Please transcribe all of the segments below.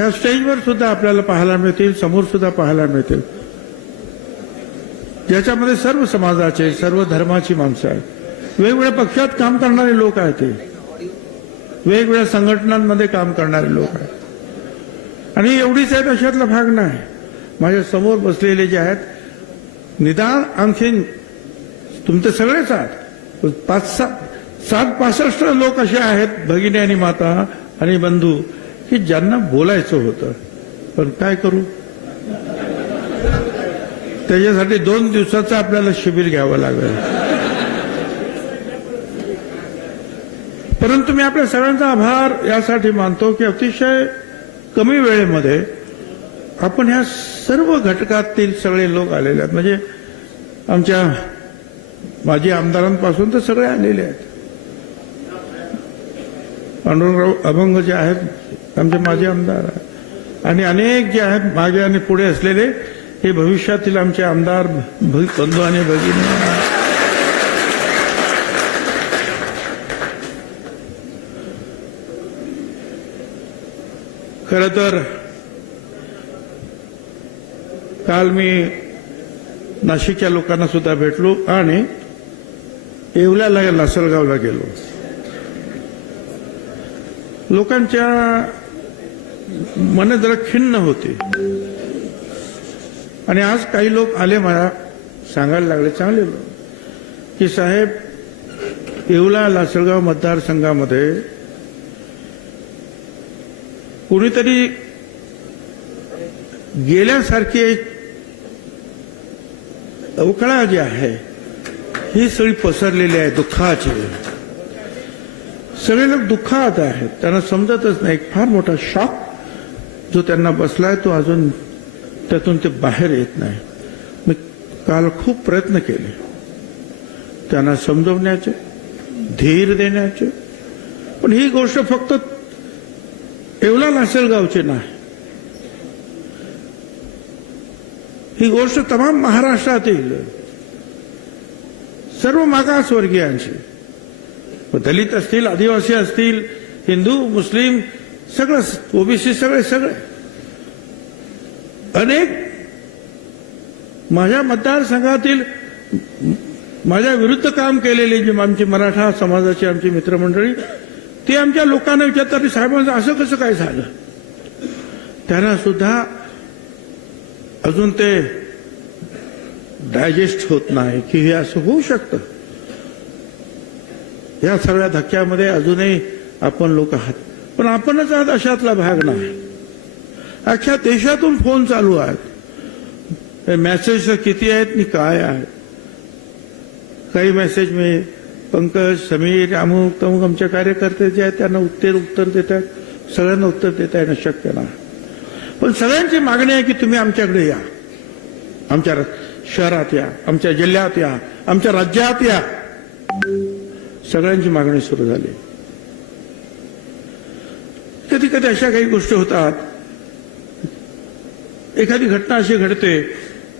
ह्या स्टेजवर सुद्धा आपल्याला पाहायला मिळतील, समोर सुद्धा पाहायला मिळतील, ज्याच्यामध्ये सर्व समाजाचे, सर्व धर्माची माणसं आहेत, वेगवेगळ्या पक्षात काम करणारे लोक आहेत, ते वेगवेगळ्या संघटनांमध्ये काम करणारे लोक आहेत. आणि एवढीच आहेत अशातला भाग नाही. माझ्या समोर बसलेले जे आहेत, निदान आणखीन तुमचे सगळेच आहेत, 65 लोक असे आहेत, भगिनी आणि माता आणि बंधू, की ज्यांना बोलायचं होतं, पण काय करू, त्याच्यासाठी 2 दिवसाचं आपल्याला शिबिर घ्यावं लागेल. परंतु मी आपल्या सगळ्यांचा आभार यासाठी मानतो की अतिशय कमी वेळेमध्ये आपण ह्या सर्व घटकातील सगळे लोक आलेले आहेत. म्हणजे आमच्या माजी आमदारांपासून तर सगळे आलेले आहेत. पांडुरंगराव अभंग जे आहेत आमचे माजी आमदार आणि अनेक जे आहेत मागे आणि पुढे असलेले, हे भविष्यातील आमचे आमदार बंधू आणि भगिनी. खरं तर काल मी नाशिकच्या लोकांना सुद्धा भेटलो आणि येवल्याला, लासलगावला गेलो. लोकांच्या मन जरा खिन्न होते आणि आज काही लोक आले मला सांगायला लागले, चांगले लोक, की साहेब, येवला लासलगाव मतदारसंघामध्ये कुणीतरी गेल्यासारखी एक अवकळा जी आहे ही सगळी पसरलेली आहे, दुःखाची. सगळे लोक दुःखात आहेत, त्यांना समजतच नाही. एक फार मोठा शॉक जो त्यांना बसलाय, तो अजून त्यातून ते बाहेर येत नाही. मी काल खूप प्रयत्न केले त्यांना समजवण्याचे, धीर देण्याचे, पण ही गोष्ट फक्त येवला लासलगावची नाही, ही गोष्ट तमाम महाराष्ट्रातील सर्व मागासवर्गीयांची, दलित असतील, आदिवासी असतील, हिंदू, मुस्लिम, सगळं, ओबीसी, सगळे अनेक माझ्या मतदारसंघातील माझ्या विरुद्ध काम केलेले जे आमची मराठा समाजाची आमची मित्रमंडळी, ते आमच्या लोकांना विचारतात, साहेबांचं असं कसं काय झालं. त्यांना सुद्धा अजून ते डायजेस्ट होत नाही की हे असं होऊ शकतं. या सगळ्या धक्क्यामध्ये अजूनही आपण लोक आहात, पण आपणच आहात अशातला भाग नाही. अख्ख्या देशातून फोन चालू आहेत, मेसेज किती आहेत आणि काय आहेत. काही मेसेज मी पंकज, समीर, अमुक तमुक आमचे कार्यकर्ते जे आहेत त्यांना उत्तर देत आहेत, सगळ्यांना उत्तर देता येणं शक्य नाही. पण सगळ्यांची मागणी आहे की तुम्ही आमच्याकडे या, आमच्या शहरात या, आमच्या जिल्ह्यात या, आमच्या राज्यात या. सगळ्यांची मागणी सुरू झाली. कधी कधी अशा काही गोष्टी होतात, एखादी घटना अशी घडते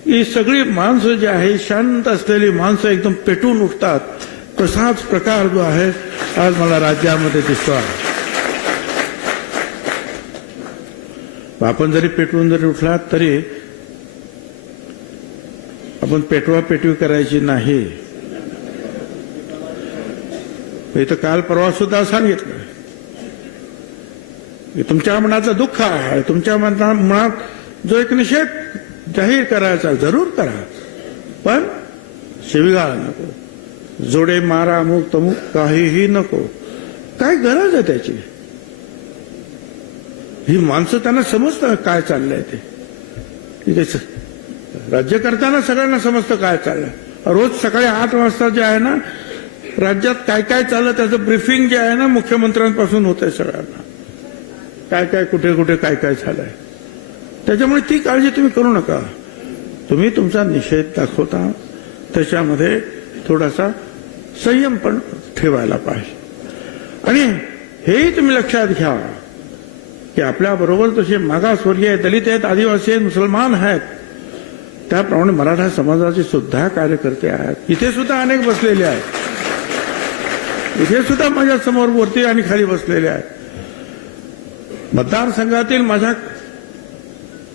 की सगळी माणसं जी आहे, शांत असलेली माणसं एकदम पेटून उठतात. तसाच प्रकार जो आहे आज मला राज्यामध्ये दिसतो आहे. आपण जरी पेटवून जरी उठलात तरी आपण पेटवी करायची नाही. इथं काल परवा सुद्धा सांगितलं की तुमच्या मनाचं दुःख आहे, तुमच्या मनात जो एक निषेध जाहीर करायचा जरूर करा, पण शिवीगाळ नको, जोडे मारा, अमुक तमुक काहीही नको. काय गरज आहे त्याची. ही माणसं त्यांना समजतं काय चाललंय ते. ठीक आहे, राज्य करताना सगळ्यांना समजतं काय चाललंय. रोज सकाळी 8 वाजता जे आहे ना, राज्यात काय काय चाललं त्याचं ब्रीफिंग जे आहे ना मुख्यमंत्र्यांपासून होतंय सगळ्यांना, काय काय कुठे कुठे काय काय झालंय. त्याच्यामुळे ती काळजी तुम्ही करू नका. तुम्ही तुमचा निषेध दाखवता, त्याच्यामध्ये थोडासा संयम पण ठेवायला पाहिजे. आणि हेही तुम्ही लक्षात घ्या की आपल्याबरोबर तसे मागासवर्गीय, दलित आहेत, आदिवासी आहेत, मुसलमान आहेत, त्याप्रमाणे मराठा समाजाचे सुद्धा कार्यकर्ते आहेत. इथे सुद्धा अनेक बसलेले आहेत. इथे सुद्धा माझ्या समोर वरती आणि खाली बसलेले आहेत. मतदारसंघातील माझ्या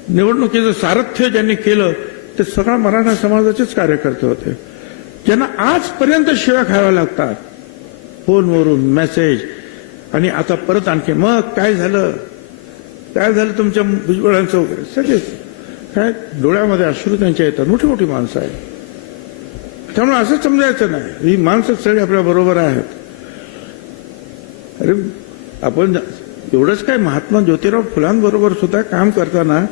निवडणुकीचं सारथ्य ज्यांनी केलं ते सगळा मराठा समाजाचेच कार्यकर्ते होते, ज्यांना आजपर्यंत शिव्या खाव्या लागतात फोनवरून, मेसेज. आणि आता परत आणखी मग काय झालं तुमच्या भुजबळांचं वगैरे सगळेच काय डोळ्यामध्ये अश्रू त्यांच्या येतात. मोठी मोठी माणसं आहेत, त्यामुळे असं समजायचं नाही ही माणसं सगळी आपल्या बरोबर आहेत. अरे आपण एवढंच काय, महात्मा ज्योतिराव फुलांबरोबर सुद्धा काम करताना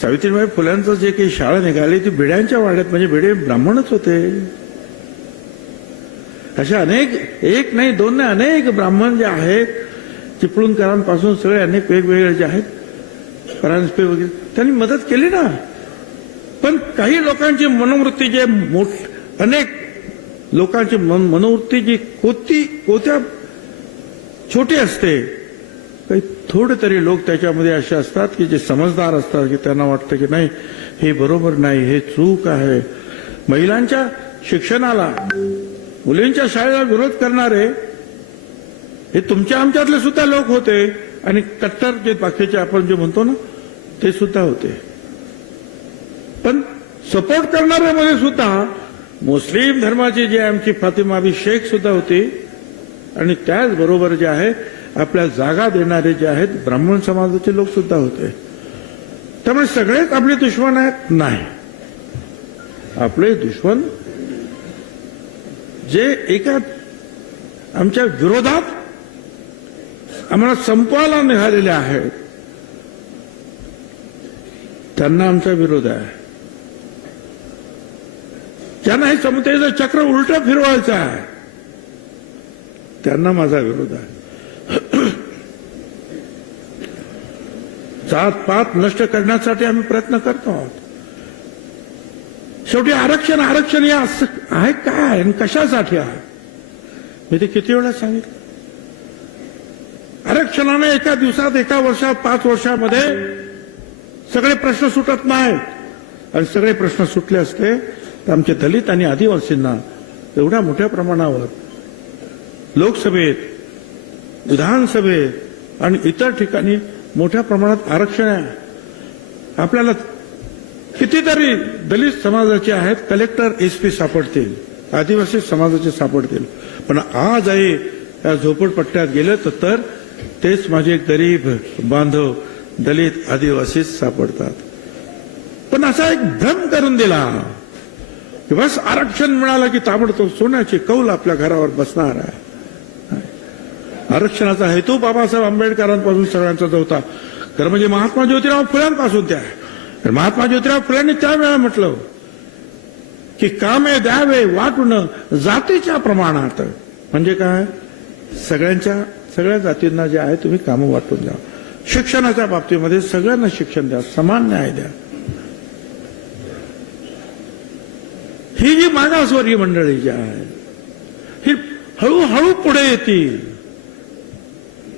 सावित्रीबाई फुलांचं जे काही शाळा निघाली ती भिड्यांच्या वाड्यात, म्हणजे भिडे ब्राह्मणच होते. अशा अनेक, एक नाही दोन नाही, अनेक ब्राह्मण जे आहेत चिपळूणकरांपासून सगळे अनेक वेगवेगळे जे आहेत, परांजपे वगैरे, त्यांनी मदत केली ना. पण काही लोकांची मनोवृत्ती जे अनेक लोकांची मनोवृत्ती जी कोत्या छोटी असते, काही थोडे तरी लोक त्याच्यामध्ये असे असतात की जे समजदार असतात, की त्यांना वाटतं की नाही हे बरोबर नाही, हे चूक आहे. महिलांच्या शिक्षणाला, मुलींच्या शाळेला विरोध करणारे हे तुमच्या आमच्यातले सुद्धा लोक होते, आणि कट्टर जे बाकीचे आपण जे म्हणतो ना ते सुद्धा होते. पण सपोर्ट करणाऱ्यामध्ये सुद्धा मुस्लिम धर्माची जी आमची फातिमा बी शेख सुद्धा होती, आणि त्याचबरोबर जे आहे आपल्या जागा देणारे जे आहेत ब्राह्मण समाजाचे लोक सुद्धा होते. त्यामुळे सगळेच आपले दुश्मन आहेत नाही. आपले दुश्मन जे एका आमच्या विरोधात आम्हाला संपवायला निघालेले आहेत त्यांना आमचा विरोध आहे. ज्यांना हे समतेचं चक्र उलटं फिरवायचं आहे त्यांना माझा विरोध आहे. जात पात नष्ट करण्यासाठी आम्ही प्रयत्न करतो आहोत. शेवटी आरक्षण हे आहे काय आणि कशासाठी आहे मी ते किती वेळा सांगितलं. आरक्षणाने एका दिवसात, एका वर्षात, 5 वर्षामध्ये सगळे प्रश्न सुटत नाहीत. आणि सगळे प्रश्न सुटले असते तर आमचे दलित आणि आदिवासींना एवढ्या मोठ्या प्रमाणावर लोकसभेत, विधानसभेत आणि इतर ठिकाणी मोठ्या प्रमाणात आरक्षण आहे. आपल्याला कितीतरी दलित समाजाचे आहेत कलेक्टर, एसपी सापडतील, आदिवासी समाजाचे सापडतील, पण आज आहे या झोपडपट्ट्यात गेलं तर तेच माझे गरीब बांधव दलित आदिवासीच सापडतात. पण असा एक भ्रम करून दिला की बस आरक्षण मिळालं की ताबडतोब सोन्याची कौल आपल्या घरावर बसणार आहे. आरक्षणाचा हेतू बाबासाहेब आंबेडकरांपासून सगळ्यांचा होता, खरं म्हणजे महात्मा ज्योतिराव फुल्यांपासून त्या आहे. महात्मा ज्योतिराव फुल्यांनी त्यावेळेला म्हटलं की कामे द्यावे वाटून जातीच्या प्रमाणात. म्हणजे काय, सगळ्या जातींना जे आहे तुम्ही कामं वाटून द्या. शिक्षणाच्या बाबतीमध्ये सगळ्यांना शिक्षण द्या, समान न्याय द्या. ही जी मागासवर्गीय मंडळी जी आहे ही हळूहळू पुढे येतील,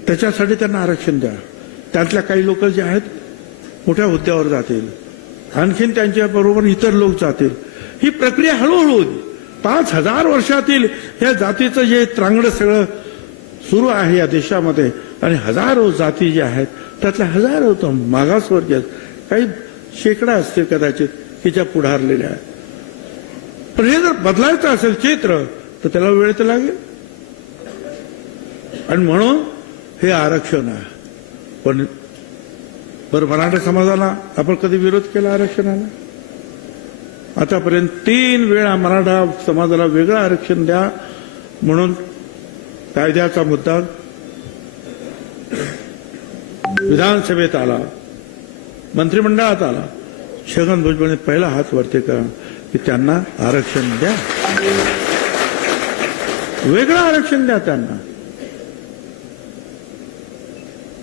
त्याच्यासाठी त्यांना आरक्षण द्या. त्यातल्या काही लोक जे आहेत मोठ्या हुद्द्यावर जातील, आणखीन त्यांच्या बरोबर इतर लोक जातील. ही प्रक्रिया हळूहळू 5000 वर्षातील या जातीचं जे त्रांगडं सगळं सुरू आहे या देशामध्ये, आणि हजारो जाती ज्या आहेत त्यातल्या हजारो मागासवर्गीय, काही शेकडा असतील कदाचित की ज्या पुढारलेल्या आहेत. पण हे जर बदलायचं असेल चित्र तर त्याला वेळ तर लागेल. आणि म्हणून हे आरक्षण आहे. पण बरं, मराठा समाजाला आपण कधी विरोध केला आरक्षणाला? आतापर्यंत 3 वेळा मराठा समाजाला वेगळं आरक्षण द्या म्हणून कायद्याचा मुद्दा विधानसभेत आला, मंत्रिमंडळात आला. छगन भुजबळने पहिला हात वरती करा की त्यांना आरक्षण द्या, वेगळं आरक्षण द्या त्यांना.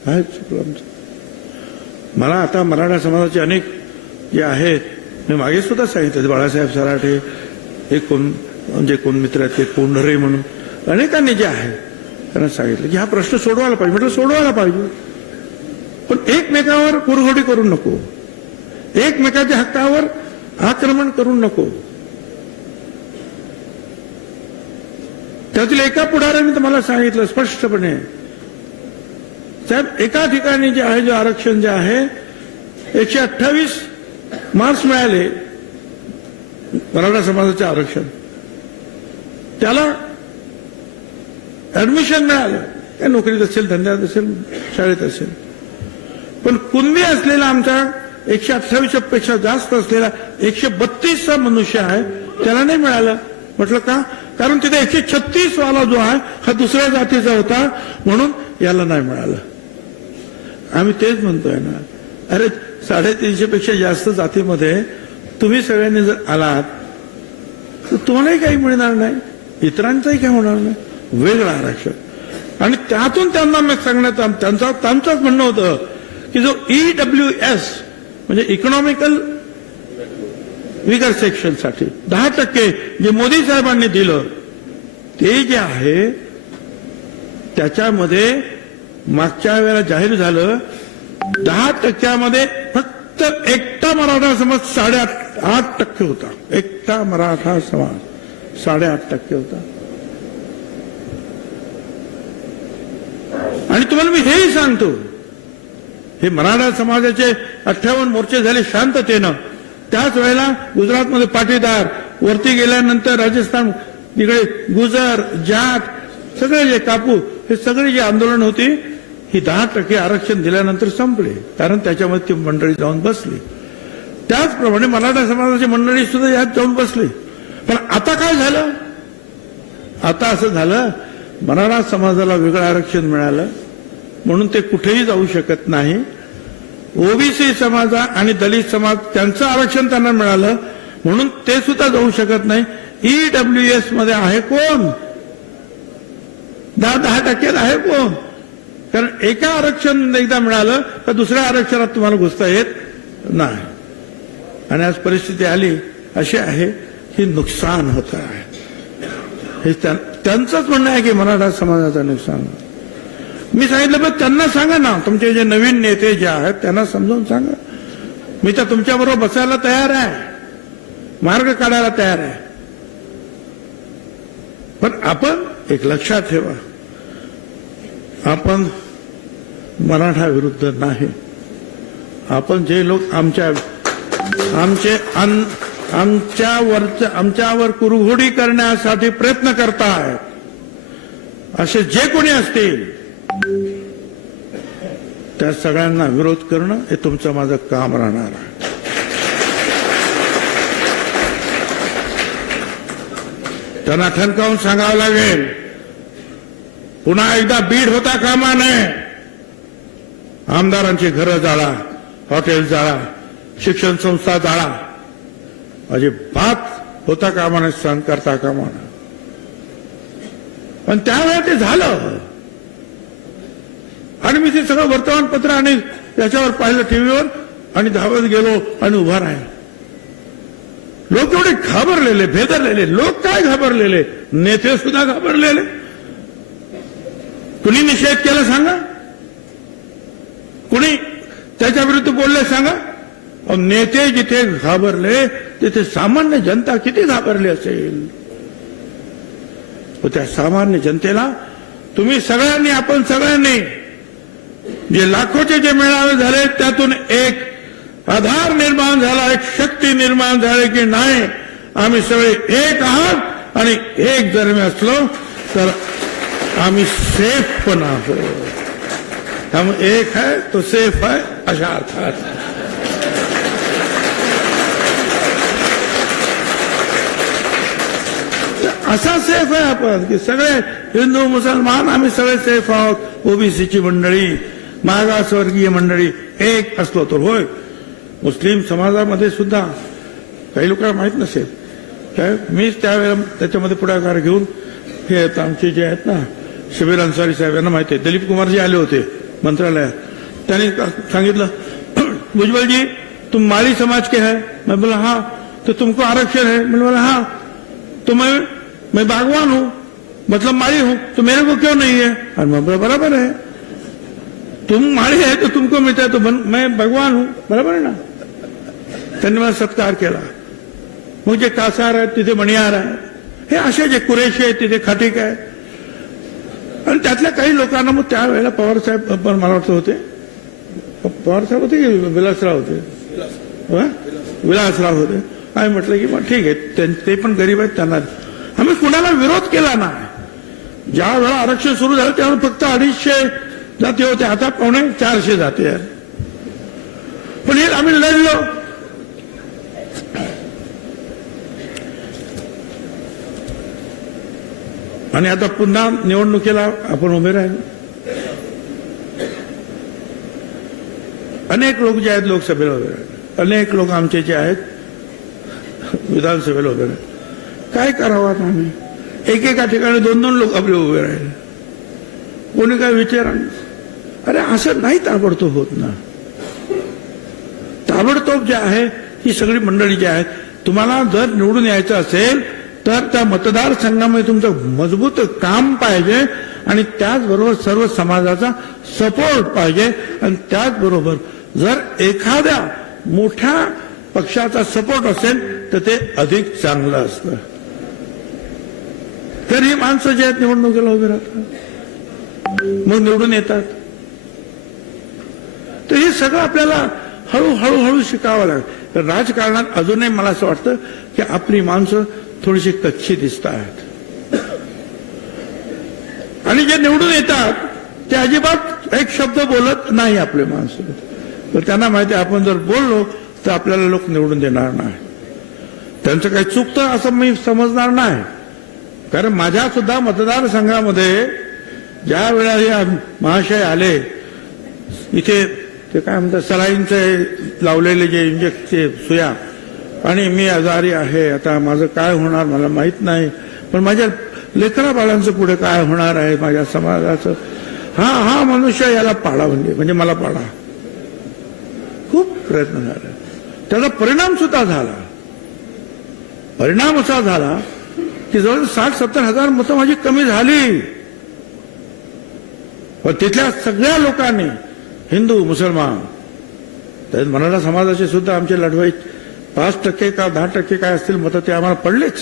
काय चुकलं आमचं? मला आता मराठा समाजाचे अनेक जे आहेत, मी मागे सुद्धा सांगितलं, बाळासाहेब सराठे, हे कोण मित्र आहेत ते पोंढरे म्हणून अनेकांनी जे आहे त्यांना सांगितलं की हा प्रश्न सोडवायला पाहिजे. म्हटलं सोडवायला पाहिजे, पण एकमेकावर कुरघोडी करून नको, एकमेकाच्या हक्कावर आक्रमण करून नको. त्यातील एका पुढाऱ्याने तर मला सांगितलं स्पष्टपणे साहेब एका ठिकाणी जे आहे जे आरक्षण जे आहे 128 मार्क्स मिळाले मराठा समाजाचे आरक्षण, त्याला ऍडमिशन मिळालं, काय नोकरीत असेल, धंद्यात असेल, शाळेत असेल. पण कुणबी असलेला आमचा 128 पेक्षा जास्त असलेला 132चा मनुष्य आहे त्याला नाही मिळालं. म्हटलं का? कारण तिथे 136 वाला जो आहे हा दुसऱ्या जातीचा होता म्हणून याला नाही मिळालं. आम्ही तेच म्हणतोय ना, अरे 350 पेक्षा जास्त जातीमध्ये तुम्ही सगळ्यांनी जर आलात तर तुम्हालाही काही मिळणार नाही, इतरांचंही काही होणार नाही. वेगळं आरक्षण. आणि त्यातून त्यांना मी सांगण्यात त्यांचंच म्हणणं होतं की जो EWS म्हणजे इकॉनॉमिकल विगर सेक्शन साठी 10% जे मोदी साहेबांनी दिलं ते जे आहे त्याच्यामध्ये मागच्या वेळेला जाहीर झालं 10% फक्त एकटा मराठा समाज 8.5% होता. एकटा मराठा समाज 8.5% होता. आणि तुम्हाला मी हेही सांगतो, हे मराठा समाजाचे 58 मोर्चे झाले शांततेनं. त्याच वेळेला गुजरातमध्ये पाटीदार, वरती गेल्यानंतर राजस्थान, तिकडे गुजर, जाट सगळे जे कापू, हे सगळे जे आंदोलन होती ही 10% आरक्षण दिल्यानंतर संपले. कारण त्याच्यामध्ये ती मंडळी जाऊन बसली. त्याचप्रमाणे मराठा समाजाची मंडळी सुद्धा यात जाऊन बसली. पण आता काय झालं? आता असं झालं मराठा समाजाला वेगळं आरक्षण मिळालं म्हणून ते कुठेही जाऊ शकत नाही. ओबीसी समाज आणि दलित समाज त्यांचं आरक्षण त्यांना मिळालं म्हणून ते सुद्धा जाऊ शकत नाही. EWS मध्ये आहे कोण? 10% आहे कोण? कारण एका आरक्षण एकदा मिळालं तर दुसऱ्या आरक्षणात तुम्हाला घुसता येत नाही. आणि आज परिस्थिती आली अशी आहे की नुकसान होत आहे. हे त्यांचंच म्हणणं आहे की मराठा समाजाचं नुकसान. मी सांगितलं पण त्यांना सांगा ना, तुमचे जे नवीन नेते जे आहेत त्यांना समजावून सांगा. मी तर तुमच्याबरोबर बसायला तयार आहे, मार्ग काढायला तयार आहे. पण आपण एक लक्षात ठेवा, आपण मराठा विरुद्ध नाही. आपण जे लोक आमच्यावर कुरघोडी करण्यासाठी प्रयत्न करतायत असे जे कोणी असतील त्या सगळ्यांना विरोध करणं हे तुमचं माझं काम राहणार आहे. त्यांना ठणकावून सांगावं लागेल, पुन्हा एकदा बीड होता कामा नये. आमदारांची घरं जाळा, हॉटेल जाळा, शिक्षण संस्था जाळा, अजिबात होता कामा नये, सहन करता कामा नये. पण त्यावेळेला ते झालं. आणि मी ते सगळं वर्तमानपत्र आणि त्याच्यावर पाहिलं टीव्हीवर आणि धावत गेलो आणि उभा राहिलो. लोक एवढे घाबरलेले, भेदरलेले. लोक काय घाबरलेले? नेते सुद्धा घाबरलेले. कुणी निषेध केला सांगा? कुणी त्याच्या विरुद्ध बोलले सांगा? नेते जिथे घाबरले तिथे सामान्य जनता किती घाबरली असेल. त्या सामान्य जनतेला तुम्ही सगळ्यांनी, आपण सगळ्यांनी जे लाखोचे जे मेळावे झाले त्यातून एक आधार निर्माण झाला, एक शक्ती निर्माण झाली की नाही आम्ही सगळे एक आहात आणि एक जर मी असलो तर आम्ही सेफ पण आहोत. हम एक है तो सेफ है अशा अर्थात. असा सेफ आहे आपण की सगळे हिंदू मुसलमान आम्ही सगळे सेफ आहोत. ओबीसीची मंडळी, मागासवर्गीय मंडळी एक असलो तर होय. मुस्लिम समाजामध्ये सुद्धा काही लोकांना माहीत नसेल काय, मीच त्यावेळेला त्याच्यामध्ये पुढाकार घेऊन हे आमचे जे आहेत ना शबीर अन्सारी साहेब यांना माहिती आहे, दिलीप कुमारजी आले होते मंत्रालयात. त्यांनी सांगितलं, भुजबल जी तुम माली समाज के है? मैं बोला हाँ. तो तुमको आरक्षण है? मैंने बोला हाँ. तो मैं बागवान हूं, मतलब माली हूं, तो मेरे को क्यों नहीं है? और मैं बोला बराबर है, तुम माली है तो तुमको मिलता है, तो मैं भगवान हूं, बराबर है ना. त्यांनी मला सत्कार केला. मग जे कासार आहेत तिथे मणियार आहे, हे असे जे कुरेशी आहेत तिथे खाटीक आहे. आणि त्यातल्या काही लोकांना मग त्यावेळेला पवारसाहेब पण मला वाटतं होते, पवारसाहेब होते की विलासराव होते, विलासराव होते. आम्ही म्हटलं की मग ठीक आहे, ते पण गरीब आहेत, त्यांना आम्ही कुणाला विरोध केला नाही. ज्या वेळा आरक्षण सुरू झालं त्यावेळेला फक्त 250 जाती होते, आता 450 जाती आहेत. पण हे आम्ही लढलो. आणि आता पुन्हा निवडणुकीला आपण उभे राहिलो. अनेक लोक जे आहेत लोकसभेला उभे राहिले, अनेक लोक आमचे जे आहेत विधानसभेला उभे राहिले. काय करावं आम्ही? एकेका ठिकाणी 2-2 लोक आपले उभे राहिले. कोणी काय विचार? अरे असं नाही ताबडतोब होत ना. ताबडतोब जे आहे ही सगळी मंडळी जी आहेत, तुम्हाला जर निवडून यायचं असेल तर त्या मतदारसंघामध्ये तुमचं मजबूत काम पाहिजे आणि त्याचबरोबर सर्व समाजाचा सपोर्ट पाहिजे. आणि त्याचबरोबर जर एखाद्या मोठ्या पक्षाचा सपोर्ट असेल तर ते अधिक चांगलं असतं. तर ही माणसं जे आहेत निवडणुकीला उभी राहतात, मग निवडून येतात. तर हे सगळं आपल्याला हळूहळू शिकावं लागेल. राजकारणात अजूनही मला असं वाटतं की आपली माणसं थोडीशी कच्ची दिसत आहेत. आणि जे निवडून येतात ते अजिबात एक शब्द बोलत नाही आपले माणसं. तर त्यांना माहिती आहे आपण जर बोललो तर आपल्याला लोक निवडून देणार नाही. त्यांचं काही चुकतं असं मी समजणार नाही. कारण माझ्या सुद्धा मतदारसंघामध्ये ज्या वेळा हे महाशय आले इथे, ते काय म्हणतात सलाईनचे लावलेले जे इंजेक्टचे सुया, आणि मी आजारी आहे, आता माझं काय होणार मला माहित नाही, पण माझ्या लेकरा बाळांचं पुढे काय होणार आहे माझ्या समाजाचं, हा मनुष्य याला पाडा म्हणजे मला पाडा. खूप प्रयत्न झाला, त्याचा परिणाम सुद्धा झाला. परिणाम असा झाला की जवळ 60-70 हजार मतं माझी कमी झाली. पण तिथल्या सगळ्या लोकांनी, हिंदू मुसलमान, तर मराठा समाजाचे सुद्धा आमचे लढवईत 5% का 10% काय असतील मतं ते आम्हाला पडलेच.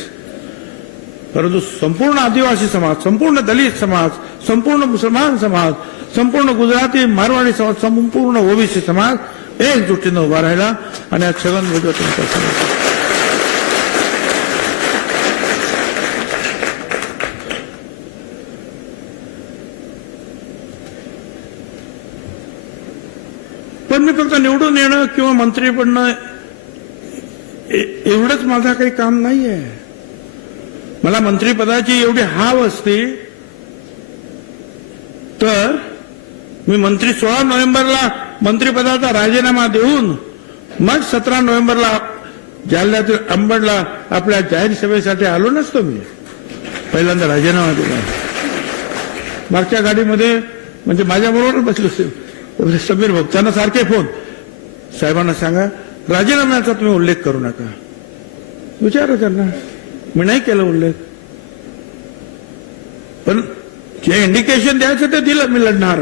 परंतु संपूर्ण आदिवासी समाज, संपूर्ण दलित समाज, संपूर्ण मुसलमान समाज, संपूर्ण गुजराती मारवाडी समाज, संपूर्ण ओबीसी समाज एकजुटीनं उभा राहिला आणि आज छगन भुजबळ तुमचा समाज. पण मी फक्त निवडून येणं किंवा मंत्री बनणं एवढंच माझं काही काम नाहीये. मला मंत्रीपदाची एवढी हाव असती तर मी मंत्री 16 नोव्हेंबरला मंत्रिपदाचा राजीनामा देऊन मग 17 नोव्हेंबरला जालन्यातील अंबडला आपल्या जाहीर सभेसाठी आलो नसतो. मी पहिल्यांदा राजीनामा दिला. मागच्या गाडीमध्ये म्हणजे माझ्याबरोबर बसलो समीर भाऊ, त्यांना सारखे फोन, साहेबांना सांगा राजीनाम्याचा तुम्ही उल्लेख करू नका. विचारा त्यांना, मी नाही केला उल्लेख. पण जे इंडिकेशन द्यायचं ते दिलं, मी लढणार.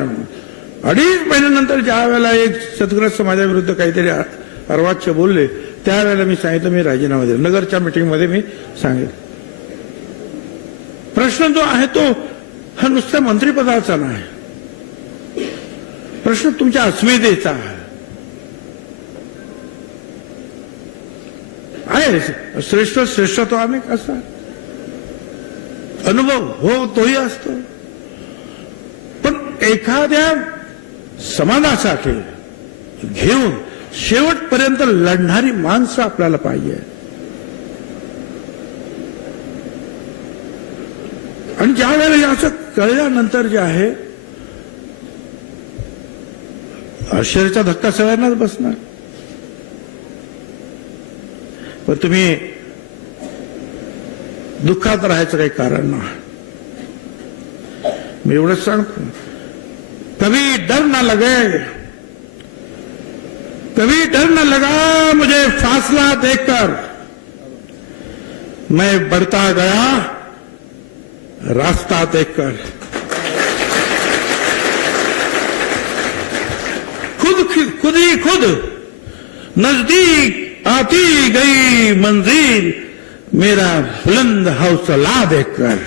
2.5 महिन्यानंतर ज्या वेळेला एक सदग्रस्त समाजाविरुद्ध काहीतरी अर्वाच्य बोलले त्यावेळेला मी सांगितलं मी राजीनामा दिला. नगरच्या मिटिंगमध्ये मी सांगितलं. प्रश्न जो आहे तो हा नुसत्या मंत्रिपदाचा नाही, प्रश्न तुमच्या अस्मितेचा आहे. श्रेष्ठत्व आम्ही कसा अनुभव हो तोही असतो. पण एखाद्या समाजासाठी घेऊन शेवटपर्यंत लढणारी माणसं आपल्याला पाहिजे. आणि ज्या वेळेला असं कळल्यानंतर जे आहे आश्चर्याचा धक्का सगळ्यांनाच बसणार. पण तुम्ही दुःखात राहायचं काही कारण नाही. मी एवढंच सांगतो, कभी डर न लगे, कभी डर न लगा मुझे फासला देखकर, मैं बढ़ता गया रास्ता देखकर. खुद ही खुद नजदीक आती गई मंजिल, मेरा बुलंद हौसला देखकर.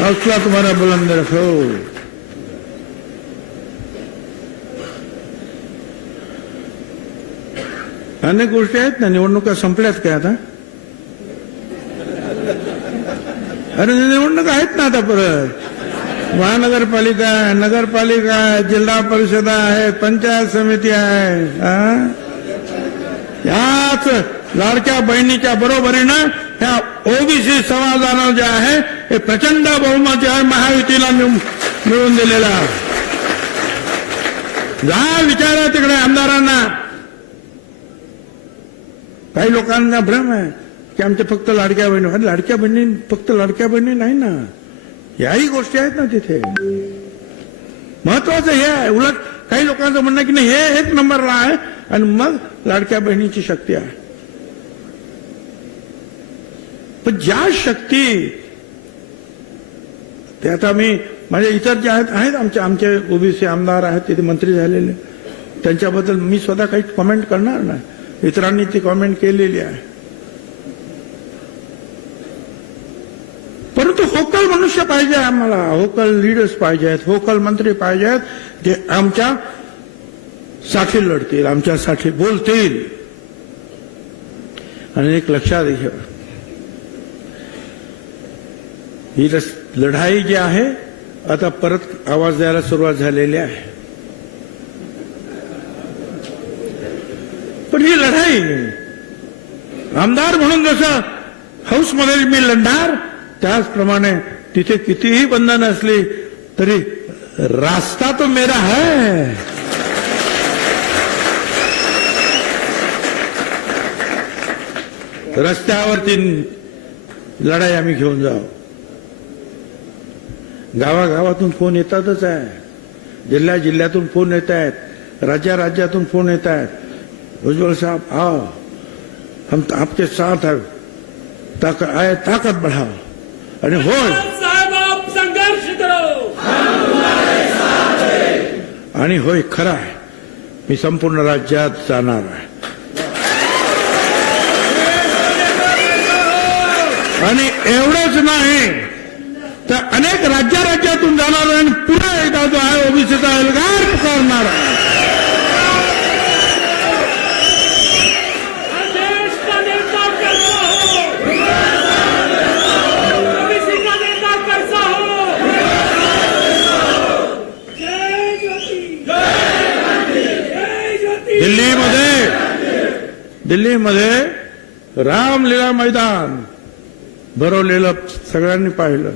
हौसला तुम्हारा बुलंद रखो. अनेक गोष्टी आहेत ना. निवडणुका संपल्यात काय आता? अरे निवडणुका आहेत ना आता परत. महानगरपालिका आहे, नगरपालिका आहे, जिल्हा परिषद आहे, पंचायत समिती आहे. याच लाडक्या बहिणीच्या बरोबरीनं ह्या ओबीसी समाजानं जे आहे हे प्रचंड बहुमत जे आहे महायुतीला मिळवून दिलेला. जा विचारा तिकडे आमदारांना. काही लोकांना भ्रम आहे की आमच्या फक्त लाडक्या बहिणी. अरे लाडक्या बहिणी फक्त लाडक्या बहिणी नाही ना, याही गोष्टी आहेत ना तिथे. महत्वाचं हे आहे. उलट काही लोकांचं म्हणणं की नाही हे एक नंबरला आहे आणि मग लाडक्या बहिणीची शक्ती आहे. पण ज्या शक्ती ते आता मी माझे इतर जे आहेत आमचे ओबीसी आमदार आहेत तिथे मंत्री झालेले, त्यांच्याबद्दल मी स्वतः काही कॉमेंट करणार नाही. इतरांनी ती कॉमेंट केलेली आहे. परंतु होकल मनुष्य पाहिजे आम्हाला. होकल लीडर्स पाहिजे आहेत, होकल मंत्री पाहिजे आहेत, जे आमच्या साठी लढतील, आमच्यासाठी बोलतील. आणि एक लक्षात घ्या, ही लढाई जी आहे आता परत आवाज द्यायला सुरुवात झालेली आहे. पण ही लढाई आमदार म्हणून जसं हाऊसमध्ये मी लढणार, त्याचप्रमाणे तिथे कितीही बंधन असली तरी रास्ता तो मेरा है. रस्त्यावरती लढाई आम्ही घेऊन जाऊ. गावागावातून फोन येतातच आहे, जिल्ह्यातून फोन येत आहेत, राज्यातून फोन येत आहेत. उज्ज्वल साहब आओ, हम आपके साथ है, ताकत बढ़ाओ. आणि होय साहेब आप संघर्ष करो, आणि होय खरं आहे, मी संपूर्ण राज्यात जाणार आहे. आणि एवढंच नाही तर अनेक राज्यातून जाणार आहे आणि पुन्हा एकदा जो आहे ओबीसीचा एल्गार पुकारणार आहे. देश का नेता कैसा हो, ओबीसी का नेता कैसा हो. जय ज्योती, जय ज्योती. दिल्लीमध्ये रामलीला मैदान भरवलेलं सगळ्यांनी पाहिलं.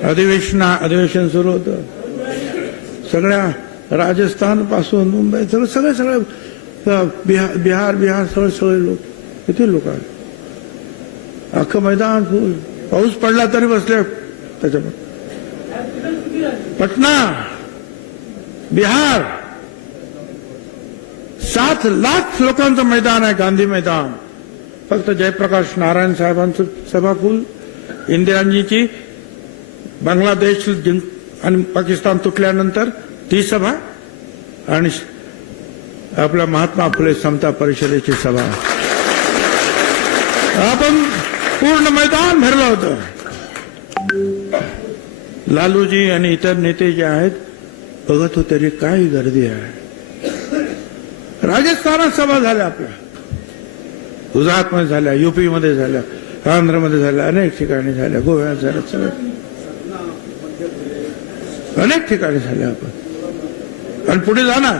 अधिवेशन सुरू होतं. सगळ्या राजस्थान पासून मुंबई सगळे बिहार सगळे लोक, किती लोक आहेत. अख्खं मैदान फुल. पाऊस पडला तरी बसले त्याच्यावर. पटना, बिहार 7 लाख लोकांचं मैदान आहे, गांधी मैदान. फक्त जयप्रकाश नारायण साहेबांचं सभा फुल. इंदिराजीची बांगलादेश आणि पाकिस्तान तुटल्यानंतर ती सभा, आणि आपल्या महात्मा फुले समता परिषदेची सभा. आपण पूर्ण मैदान भरलं होतं. लालूजी आणि इतर नेते जे आहेत बघत होते तरी काय गर्दी आहे. राजस्थानात सभा झाल्या, आपल्या गुजरातमध्ये झाल्या, युपीमध्ये झाल्या, आंध्रमध्ये झाल्या, अनेक ठिकाणी झाल्या, गोव्यात झाल्या, सगळ्या अनेक ठिकाणी झाल्या. आपण आणि पुढे जाणार.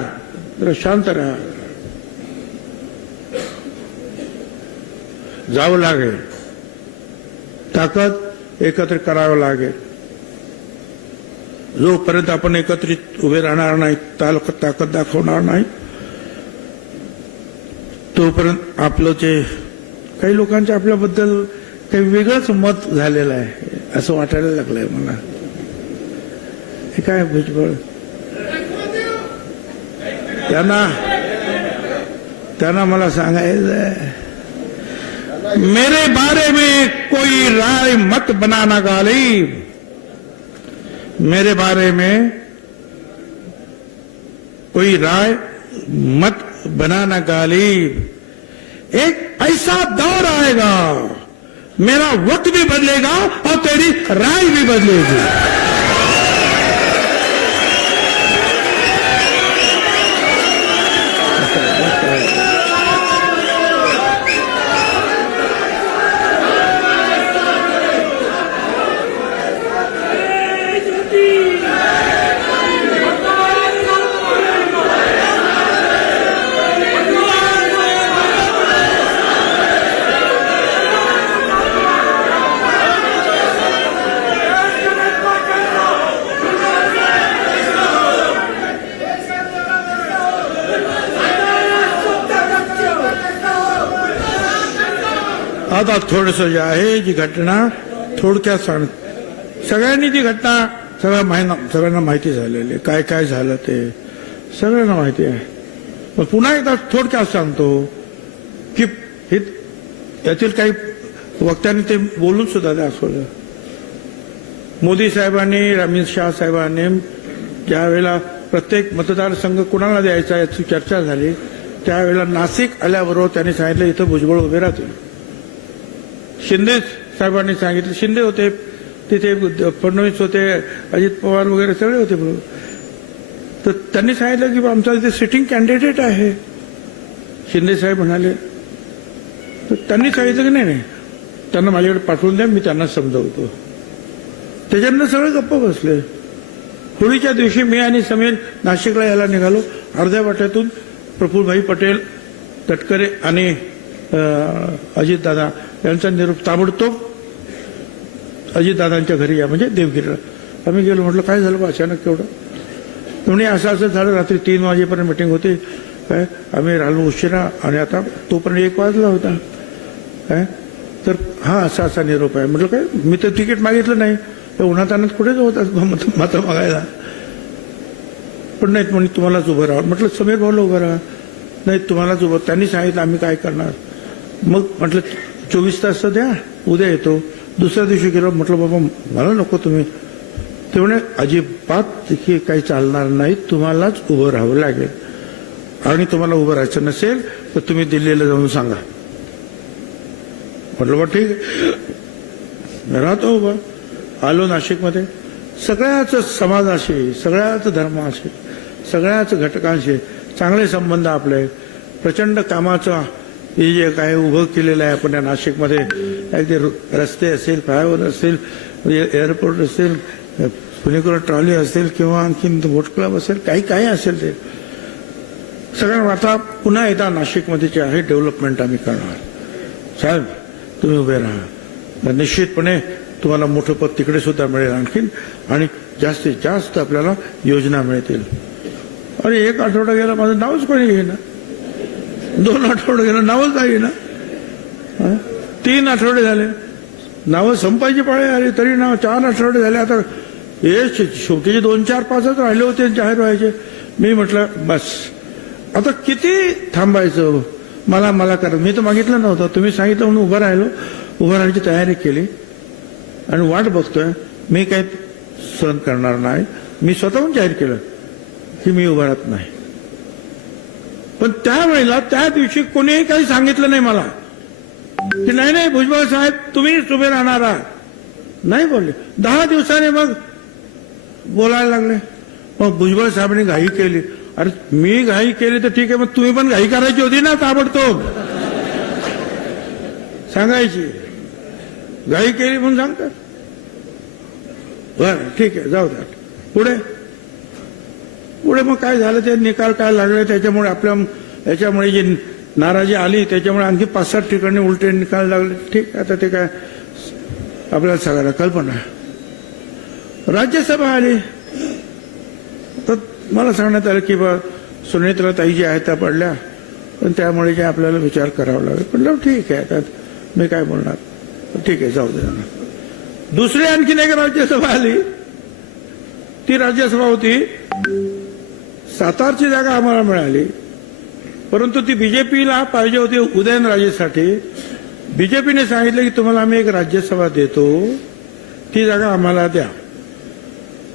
जरा शांत राहा. जावं लागेल, ताकद एकत्रित करावं लागेल. जोपर्यंत आपण एकत्रित उभे राहणार नाही, ताकद दाखवणार नाही, तोपर्यंत आपलं जे काही लोकांचे आपल्याबद्दल काही वेगळंच मत झालेलं आहे असं वाटायला लागलंय मला. हे काय भुजबळ, त्यांना मला सांगायचं, मेरे बारे में कोई राय मत बनाना गालिब. मेरे बारे में कोई राय मत बनाना गालिब. एक ऐसा दौर आएगा मेरा वक्त भी बदलेगा और तेरी राय भी बदलेगी। जय ज्योती आता थोडस जे आहे जी घटना थोडक्यात सांग, सगळ्यांनी ती घटना सगळ्यांना माहिती झालेली आहे. काय काय झालं ते सगळ्यांना माहिती आहे. पण पुन्हा एकदा थोडक्यात सांगतो की यातील काही वक्त्यांनी ते बोलून सुद्धा दाखवलं. मोदी साहेबांनी, अमित शहा साहेबांनी ज्यावेळेला प्रत्येक मतदारसंघ कुणाला द्यायचा याची चर्चा झाली, त्यावेळेला नाशिक आल्याबरोबर त्यांनी सांगितलं इथं भुजबळ उभे राहतील. शिंदे साहेबांनी सांगितलं, शिंदे होते तिथे, फडणवीस होते, अजित पवार वगैरे सगळे होते बरोबर. तर त्यांनी सांगितलं की आमचा इथे सिटिंग कॅन्डिडेट आहे. शिंदे साहेब म्हणाले, तर त्यांनी सांगितलं की नाही त्यांना माझ्याकडे पाठवून द्या, मी त्यांना समजवतो. त्याच्यानंतर सगळे गप्प बसले. होळीच्या दिवशी मी आणि समीर नाशिकला यायला निघालो. अर्ध्या वाट्यातून प्रफुल्लभाई पटेल, तटकरे आणि अजितदादा यांचा निरोप ताबडतोब अजितदादांच्या घरी या, म्हणजे देवगिरीला. आम्ही गेलो. म्हटलं काय झालं अचानक केवढं? म्हणे असं असं झालं, रात्री 3 वाजेपर्यंत मिटिंग होती काय, आम्ही राहिलो उशिरा आणि आता तोपर्यंत 1 वाजला होता काय, तर हा असा असा निरोप आहे. म्हटलं काय, मी तर तिकीट मागितलं नाही, उन्हात आणत कुठेच होतात मत मागायला. पण नाहीत म्हणे तुम्हालाच उभं राहा. म्हटलं समीर भाऊला उभं राहा. नाही तुम्हालाच उभं. त्यांनी सांगितलं आम्ही काय करणार. मग म्हटलं 24 तास तर द्या, उद्या येतो. दुसऱ्या दिवशी गेलो. म्हटलं बाबा मला नको तुम्ही. ते म्हणे अजिबात हे काही चालणार नाही, तुम्हालाच उभं राहावं लागेल आणि तुम्हाला उभं राहायचं नसेल तर तुम्ही दिल्लीला जाऊन सांगा. म्हटलं बा ठीक आहे, मी राहतो उभं. आलो नाशिकमध्ये. सगळ्याच समाजाशी, सगळ्याच धर्माशी, सगळ्याच घटकांशी चांगले संबंध आपले. प्रचंड कामाचं हे जे काय उभं केलेलं आहे आपण या नाशिकमध्ये, अगदी रस्ते असेल, फ्लायओव्हर असेल, एअरपोर्ट असेल, पुणेकर ट्रॉली असेल किंवा आणखीन बोट क्लब असेल, काही काही असेल ते सगळ्यांना. आता पुन्हा एकदा नाशिकमध्ये जे आहे डेव्हलपमेंट आम्ही करणार. साहेब तुम्ही उभे राहा, तर निश्चितपणे तुम्हाला मोठं पद तिकडे सुद्धा मिळेल आणखीन, आणि जास्तीत जास्त आपल्याला योजना मिळतील. अरे 1 आठवडा गेला, माझं नावच कोणी घेईना. 2 आठवडे गेलं, नावच नाही ना. 3 आठवडे झाले, नावं संपायची पाळी आली तरी नाव. 4 आठवडे झाले. आता हे शेवटीचे 2, 4, 5च राहिले होते जाहीर व्हायचे. मी म्हटलं बस आता किती थांबायचं. मला करा. मी तर मागितलं नव्हतं, तुम्ही सांगितलं म्हणून उभं राहिलो. उभं राहण्याची तयारी केली आणि वाट बघतोय. मी काही सहन करणार नाही. मी स्वतःहून जाहीर केलं की मी उभं राहत नाही. पण त्यावेळेला त्या दिवशी कोणीही काही सांगितलं नाही मला की नाही भुजबळ साहेब तुम्हीच उभे राहणार आहात. नाही बोलले. 10 दिवसांनी मग बोलायला लागले. मग भुजबळ साहेबांनी घाई केली. अरे मी घाई केली तर ठीक आहे, मग तुम्ही पण घाई करायची होती ना ताबडतोब सांगायची. घाई केली म्हणून सांगतात. बरं ठीक आहे जाऊ द्या. पुढे मग काय झालं, ते निकाल काय लागले त्याच्यामुळे याच्यामुळे जी नाराजी आली त्याच्यामुळे आणखी 5-7 ठिकाणी उलटे निकाल लागले. ठीक, आता ते काय आपल्याला सगळ्याला कल्पना आहे. राज्यसभा आली तर मला सांगण्यात आलं की बा सुनेत्रा ताई जी आहेत त्या पडल्या, पण त्यामुळे जे आपल्याला विचार करावा लागेल. पण ठीक आहे, त्यात मी काय बोलणार. ठीक आहे जाऊ दे. दुसरी आणखीन एक राज्यसभा आली. ती राज्यसभा होती सातारची जागा आम्हाला मिळाली, परंतु ती बीजेपीला पाहिजे होती उदयनराजेसाठी. बीजेपीने सांगितलं की तुम्हाला आम्ही एक राज्यसभा देतो, ती जागा आम्हाला द्या.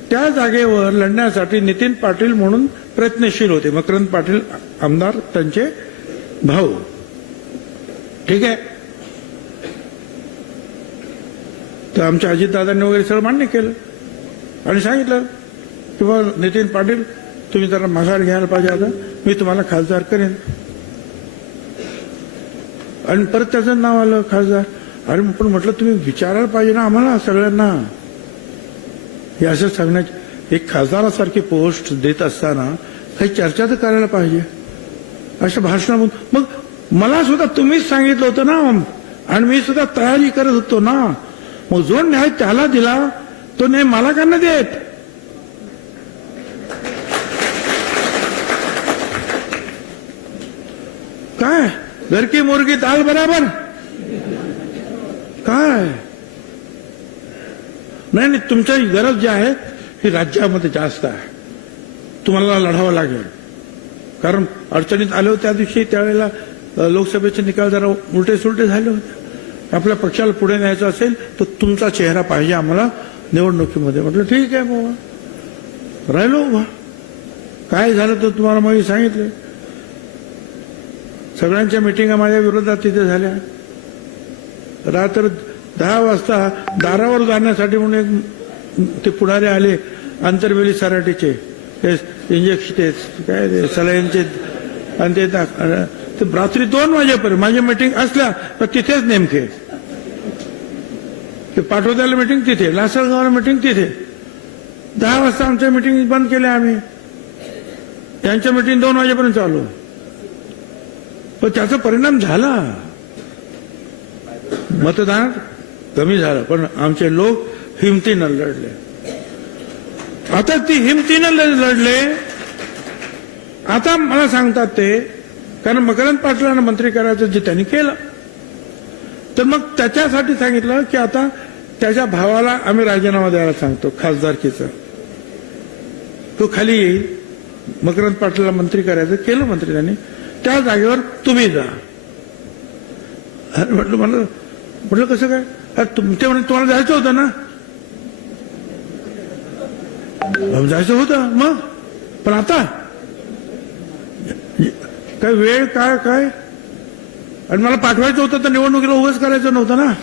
त्या जागेवर लढण्यासाठी नितीन पाटील म्हणून प्रयत्नशील होते. मकरंद पाटील आमदार, त्यांचे भाऊ. ठीक आहे. तर आमच्या अजितदादांनी वगैरे सगळं मान्य केलं आणि सांगितलं की बाबा नितीन पाटील तुम्ही जरा माघार घ्यायला पाहिजे, आता मी तुम्हाला खासदार करेन. आणि परत त्याचं नाव आलं खासदार. आणि पण म्हटलं तुम्ही विचारायला पाहिजे ना आम्हाला सगळ्यांना, हे असं सांगण्याची एक खासदारासारखी पोस्ट देत असताना काही चर्चा तर करायला पाहिजे. अशा भाषणामधून मग मला सुद्धा तुम्हीच सांगितलं होतं ना आणि मी सुद्धा तयारी करत होतो ना, मग जो न्याय त्याला दिला तो न्याय मला का नाही देत? काय घर की मुर्गी दाल बराबर काय? नाही, तुमची गरज जी आहे ही राज्यामध्ये जास्त आहे, तुम्हाला लढावं लागेल. कारण अडचणीत आले होते त्या दिवशी, त्यावेळेला लोकसभेचे निकाल जरा उलटे सुलटे झाले होते. आपल्या पक्षाला पुढे न्यायचं असेल तर तुमचा चेहरा पाहिजे आम्हाला निवडणुकीमध्ये. म्हटलं ठीक आहे बाबा, राहिलो उभा. काय झालं तर तुम्हाला मग सांगितलं. सगळ्यांच्या मिटिंगा माझ्या विरोधात तिथे झाल्या. रात्र 10 वाजता दारावर जाण्यासाठी म्हणून ते पुढारी आले आंतरवेली सराटीचे, इंजेक्शन ते काय ते सलाईनचे, आणि ते रात्री 2 वाजेपर्यंत माझी मिटिंग असल्या तर तिथेच नेमके ते पाठवत्याला मिटिंग तिथे, लासलगावला मिटिंग तिथे. 10 वाजता आमच्या मिटिंग बंद केल्या आम्ही. त्यांच्या मिटिंग 2 वाजेपर्यंत चालू. पण त्याचा परिणाम झाला, मतदान कमी झालं, पण आमचे लोक हिमतीनं लढले. आता ती हिमतीनं लढले. आता मला सांगतात ते, कारण मकरंद पाटलांना मंत्री करायचं जे त्यांनी केलं, तर मग त्याच्यासाठी सांगितलं की आता त्याच्या भावाला आम्ही राजीनामा द्यायला सांगतो खासदारकीचा, तो खाली येईल. मकरंद पाटलाला मंत्री करायचं, केलं मंत्री त्यांनी. त्या जागेवर तुम्ही जा. म्हटलं कसं काय? ते म्हणे तुम्हाला जायचं होतं ना. जायचं होतं मग, पण आता काय वेळ काय आणि मला पाठवायचं होतं तर निवडणुकीला उगाच करायचं नव्हतं ना,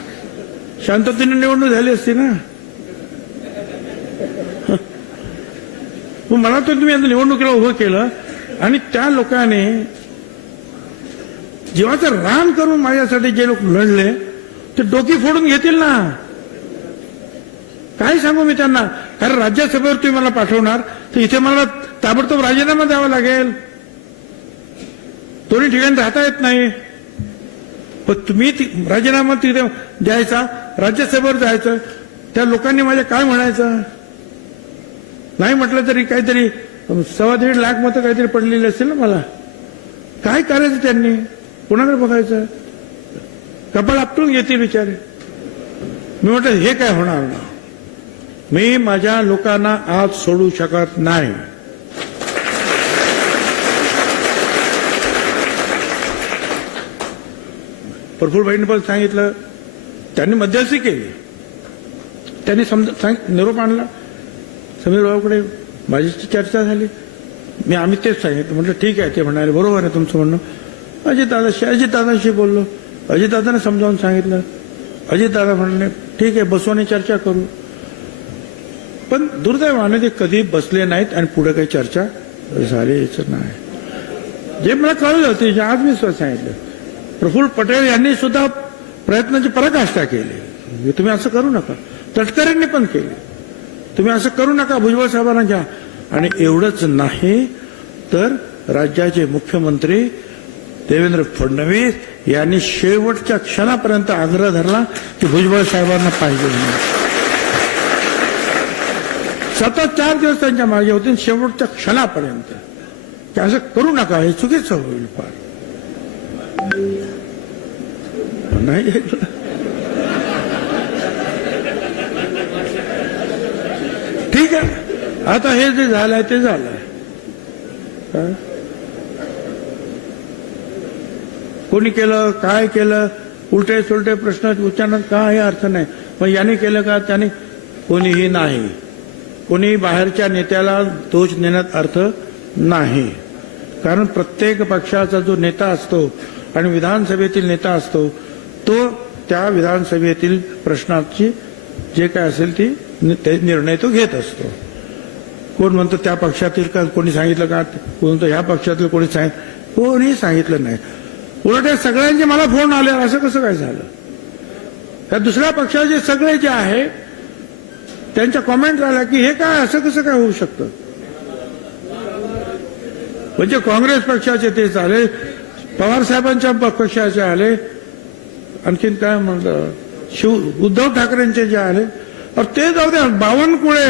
शांततेने निवडणूक झाली असती ना. मला तर तुम्ही आता निवडणुकीला उभं केलं आणि त्या लोकांनी जीवाचं रान करून माझ्यासाठी जे लोक लढले ते डोकी फोडून घेतील ना. काय सांगू मी त्यांना? कारण राज्यसभेवर तुम्ही मला पाठवणार तर इथे मला ताबडतोब राजीनामा द्यावा लागेल. दोन्ही ठिकाणी राहता येत नाही. पण तुम्ही राजीनामा तिथे द्यायचा, राज्यसभेवर जायचं, त्या लोकांनी माझ्या काय म्हणायचं? नाही म्हटलं तरी काहीतरी 1.25 लाख मतं काहीतरी पडलेली असतील ना मला. काय करायचं त्यांनी? कोणाकडे बघायचं? कपाळ आपटून घेतील बिचारे. मी म्हटलं हे काय होणार ना. मी माझ्या लोकांना आज सोडू शकत नाही. प्रफुल्लबाईंनी पण सांगितलं, त्यांनी मध्यस्थी केली, त्यांनी निरोप आणला. समीरबाबूकडे माझी चर्चा झाली. आम्ही तेच सांगितलं. म्हटलं ठीक आहे. ते म्हणाले बरोबर आहे तुमचं म्हणणं. अजितदादांशी बोललो. अजितदादांना समजावून सांगितलं. अजितदादा म्हणाले ठीक आहे, बसू आणि चर्चा करू. पण दुर्दैवाने ते कधी बसले नाहीत आणि पुढे काही चर्चा झालीच नाही. जे मला कळलं होते आज मी स्वतः सांगितलं. प्रफुल्ल पटेल यांनी सुद्धा प्रयत्नाची पराकाष्ठा केली. तुम्ही असं करू नका. तटकरेंनी पण केली. तुम्ही असं करू नका, भुजबळ साहेबांना घ्या. आणि एवढंच नाही तर राज्याचे मुख्यमंत्री देवेंद्र फडणवीस यांनी शेवटच्या क्षणापर्यंत आग्रह धरला की भुजबळ साहेबांना पाहिजे म्हणून. सतत 4 दिवस त्यांच्या मागे होते. शेवटच्या क्षणापर्यंत की असं करू नका, हे चुकीचं होईल फार. नाही ठीक आहे. आता हे जे झालंय ते झालंय. कोणी केलं, काय केलं, उलटे सुलटे प्रश्न उच्चारण्यात काही अर्थ नाही. मग याने केलं का त्याने? कोणीही नाही. कोणी बाहेरच्या नेत्याला दोष देण्यात अर्थ नाही. कारण प्रत्येक पक्षाचा जो नेता असतो आणि विधानसभेतील नेता असतो तो त्या विधानसभेतील प्रश्नाची जे काय असेल ते निर्णय तो घेत असतो. कोण म्हणतो त्या पक्षातील का कोणी सांगितलं का, कोण म्हणतो ह्या पक्षातील कोणी कोणी सांगितलं नाही. उलट हे सगळ्यांचे मला फोन आले, असं कसं काय झालं. त्या दुसऱ्या पक्षाचे सगळे जे आहे त्यांच्या कॉमेंट आल्या की हे काय असं कसं काय होऊ शकतं. म्हणजे काँग्रेस पक्षाचे तेच आले, पवार साहेबांच्या पक्षाचे आले, आणखीन काय म्हणलं उद्धव ठाकरेंचे जे आले. और ते जाऊ द्या, बावनकुळे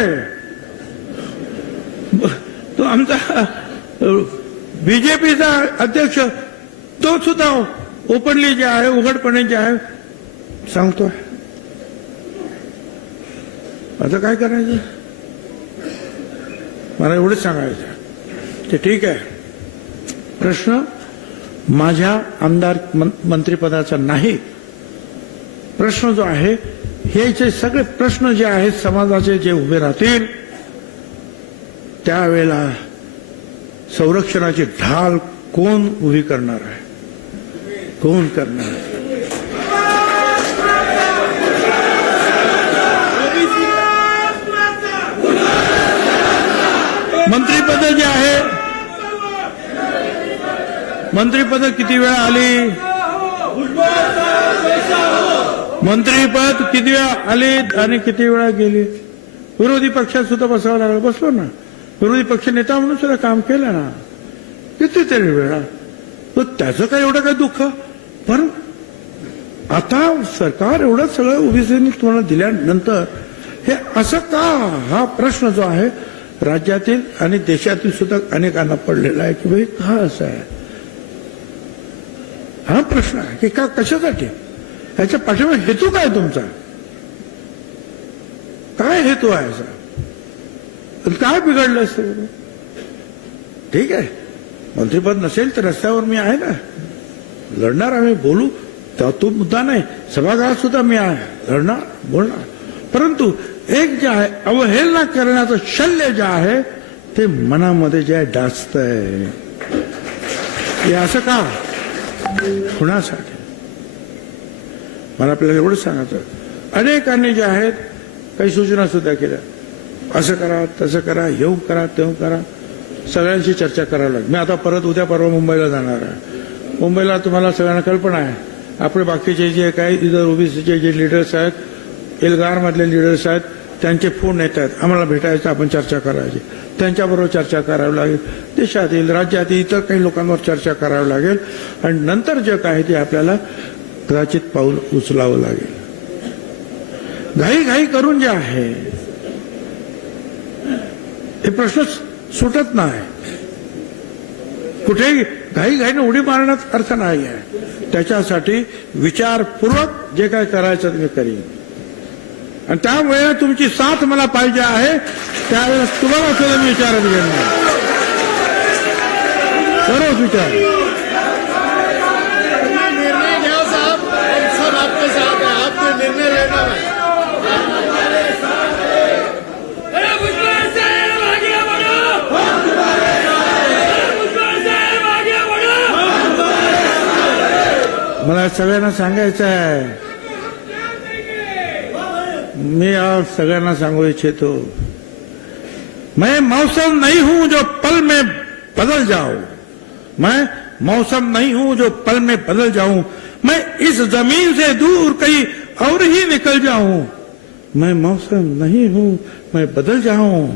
तो आमचा बीजेपीचा अध्यक्ष, तो सुद्धा ओपनली जे आहे, उघडपणे जे आहे सांगतोय. आता काय करायचं, मला एवढंच सांगायचं. ते ठीक आहे, प्रश्न माझ्या आमदार मंत्रिपदाचा नाही. प्रश्न जो आहे, हे जे सगळे प्रश्न जे आहेत समाजाचे जे उभे राहतील, त्यावेळेला संरक्षणाची ढाल कोण उभी करणार आहे, कोण करणार आहे. मंत्रिपद जे आहे, मंत्रिपद किती वेळा आली, मंत्रिपद किती वेळा आली आणि किती वेळा गेली. विरोधी पक्षात सुद्धा बसावं लागलं, बसलो ना. विरोधी पक्ष नेता म्हणून सुद्धा काम केलं ना कितीतरी वेळा. तर त्याचं काय एवढं काय दुःख. पण आता सरकार एवढं सगळं ओबीसींनी तुम्हाला दिल्यानंतर हे असं का, हा प्रश्न जो आहे राज्यातील आणि देशातील सुद्धा अनेकांना पडलेला आहे की भाई का असं आहे. हा प्रश्न आहे की का, कशासाठी, याच्या पाठीमागे हेतू काय तुमचा, काय हेतू आहे असा, काय बिघडलं असतं. ठीक आहे, मंत्रिपद नसेल तर रस्त्यावर मी आहे ना, लढणार, आम्ही बोलू, तो मुद्दा नाही. सभागृहात सुद्धा मी आहे, लढणार, बोलणार. परंतु एक जे आहे अवहेलना करण्याचं शल्य जे आहे ते मनामध्ये जे आहे डाचतंय. हे असं का, कुणासाठी. मला आपल्याला एवढं सांगायचं, अनेकांनी जे आहेत काही सूचना सुद्धा केल्या, असं करा, तसं करा, येऊ करा, तेऊ करा, सगळ्यांशी चर्चा करावी लागेल. मी आता परत उद्या परवा मुंबईला जाणार आहे. मुंबईला तुम्हाला सगळ्यांना कल्पना आहे, आपले बाकीचे जे काही इतर ओबीसीचे जे लिडर्स आहेत, एल्गारमधले लिडर्स आहेत, त्यांचे फोन येत आहेत, आम्हाला भेटायचं, आपण चर्चा करायची. त्यांच्याबरोबर चर्चा करावी लागेल, देशातील राज्यातील इतर काही लोकांवर चर्चा करावी लागेल आणि नंतर जे काय ते आपल्याला कदाचित पाऊल उचलावं लागेल. घाई करून जे आहे हे प्रश्न सुटत नाही. कुठेही घाईने उडी मारण्यात अर्थ नाही आहे. त्याच्यासाठी विचारपूर्वक जे काय करायचं मी करीन आणि त्यावेळेला तुमची साथ मला पाहिजे आहे. त्यावेळेला तुम्हाला सुद्धा मी विचारात घेणार, सर्वच विचार. निर्णय घ्या साहब, हम सब आपके साथ हैं, आपने निर्णय लेना है. अरे भुजबळ साहेब आगे बढ़ो, भुजबळ साहेब आगे बढ़ो. मला सगळ्यांना सांगायचं आहे, मी आज सगळ्यांना सांगू इच्छितो, मैं मौसम नहीं हूं जो पल में बदल जाऊं, मैं मौसम नहीं हूं जो पल में बदल जाऊं, मैं इस जमीन से दूर कहीं और ही निकल जाऊं. मैं मौसम नहीं हूं, मैं बदल जाऊं,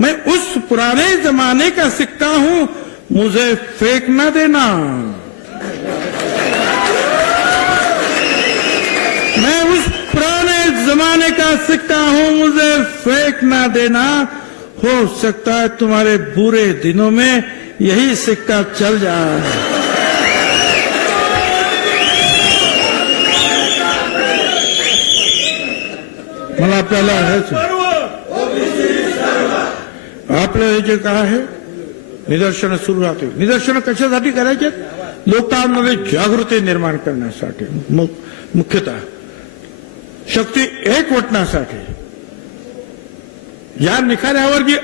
मैं उस पुराने जमाने का सिक्का हूं, मुझे फेंक न देना. मैं उस पुराने जमाने का सिक्का हूं, मुझे फेंक ना देना. हो सकता है तुम्हारे बुरे दिनों में यही सिक्का चल जाए. मला आपल्याला आपलं हे जे काय आहे निदर्शनं सुरू राहतील. निदर्शनं कशासाठी करायचे, लोकांमध्ये जागृती निर्माण करण्यासाठी, मुख्यतः शक्ती एकवटण्यासाठी. या निखाऱ्यावर जी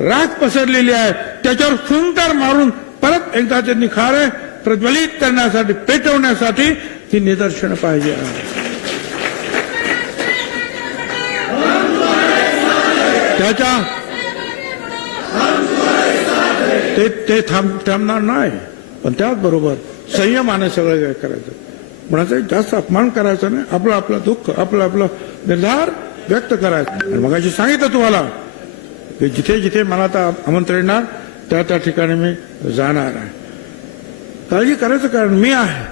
राख पसरलेली आहे त्याच्यावर फुंकर मारून परत एकदा ते निखारे प्रज्वलित करण्यासाठी, पेटवण्यासाठी ही निदर्शनं पाहिजे. त्याच्या ते थांबणार नाही, पण त्याचबरोबर संयमाने सगळं काय करायचं. म्हणायचं जास्त अपमान करायचा नाही, आपलं आपलं दुःख आपलं निर्धार व्यक्त करायचा. आणि मगाशी सांगितलं तुम्हाला की जिथे जिथे मला आता आमंत्रण येणार त्या ठिकाणी मी जाणार आहे. काळजी करायचं कारण मी आहे,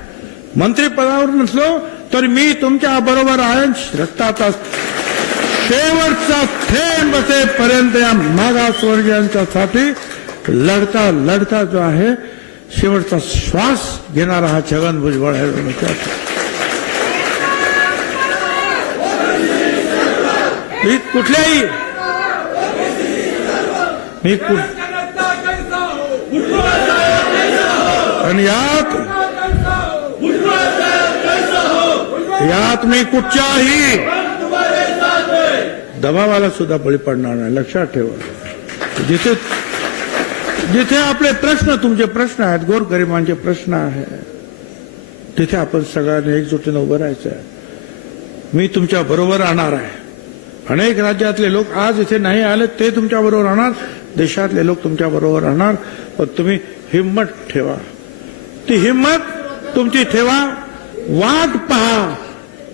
मंत्रिपदावर नसलो तर मी तुमच्या बरोबर आहे. रक्ताचा शेवटचा थेंब असेपर्यंत या मागासवर्गीयांच्यासाठी लढता लढता जो आहे शेवटचा श्वास घेणारा हा छगन भुजबळ आहे. मी कुठल्याही आणि यात मी कुठच्याही दबावाला सुद्धा बळी पडणार नाही. लक्षात ठेवा, जिथे जिथे आपले प्रश्न तुमचे प्रश्न आहेत, गोरगरिबांचे प्रश्न आहेत, तिथे आपण सगळ्यांनी एकजुटीने उभं राहायचं आहे. मी तुमच्या बरोबर राहणार आहे. अनेक राज्यातले लोक आज इथे नाही आले, ते तुमच्या बरोबर राहणार. देशातले लोक तुमच्या बरोबर राहणार. पण तुम्ही हिम्मत ठेवा, ती हिम्मत तुमची ठेवा. वाट पहा,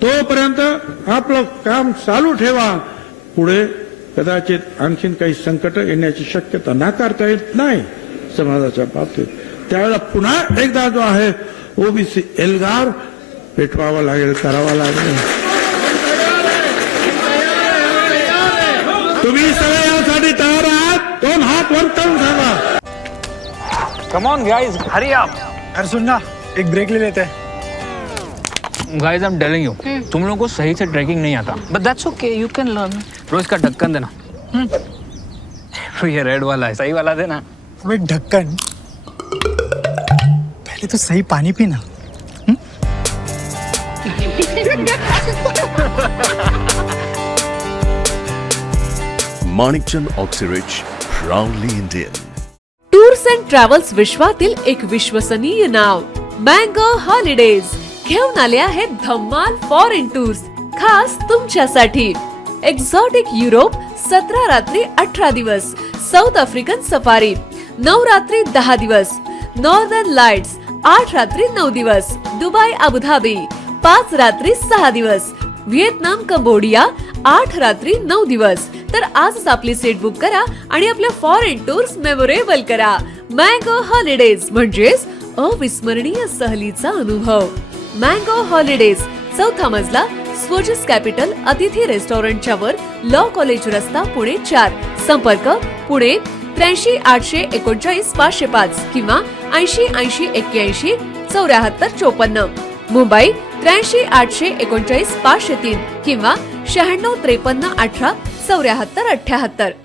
तोपर्यंत आपलं काम चालू ठेवा. पुढे कदाचित आणखीन काही संकट येण्याची शक्यता नाकारता येत नाही समाजाच्या बाबतीत. त्यावेळेला पुन्हा एकदा जो आहे ओबीसी एल्गार पेटवावा लागेल, करावा लागेल. तुम्ही सगळे यासाठी तयार आहात? दोन हात वर करून सांगा. Come on guys, hurry up. अरे सुन ना, एक ब्रेक ले लेते हैं. Guys, I am telling you, तुम लोगों को सही से ट्रैकिंग नहीं आता. But that's okay, you can learn. रोज का ढक्कन देना. तो ये रेड वाला है, सही वाला देना. अबे ढक्कन, पहले तो सही पानी पीना. Manikchand Oxyrich, proudly Indian. Tours and travels विश्वातील एक विश्वसनीय नाव मँगो हॉलिडेज घेऊन आले आहेत धम्माल फॉरेन टूर्स खास तुमच्यासाठी. एक्झॉटिक युरोप 17 रात्री 18 दिवस, साऊथ आफ्रिकन सफारी 9 रात्री 10 दिवस, नॉर्दर्न लाईट्स 8 रात्री 9 दिवस, दुबई अबुधाबी 5 रात्री 6 दिवस, व्हिएतनाम कंबोडिया 8 रात्री 9 दिवस. तर आजच आपली सीट बुक करा आणि आपल्या फॉरेन टूर्स मेमोरेबल करा. मँगो हॉलिडेज म्हणजेच अविस्मरणीय सहलीचा अनुभव. मँगो हॉलिडेज, 4था मजला, स्वोजस कॅपिटल अतिथी रेस्टॉरंटच्या वर, लॉ कॉलेज रस्ता, पुणे 4. संपर्क पुणे 83 839 505 किंवा 80 80 81 74 54. मुंबई 83 839 503 किंवा 96 53 18 74 78.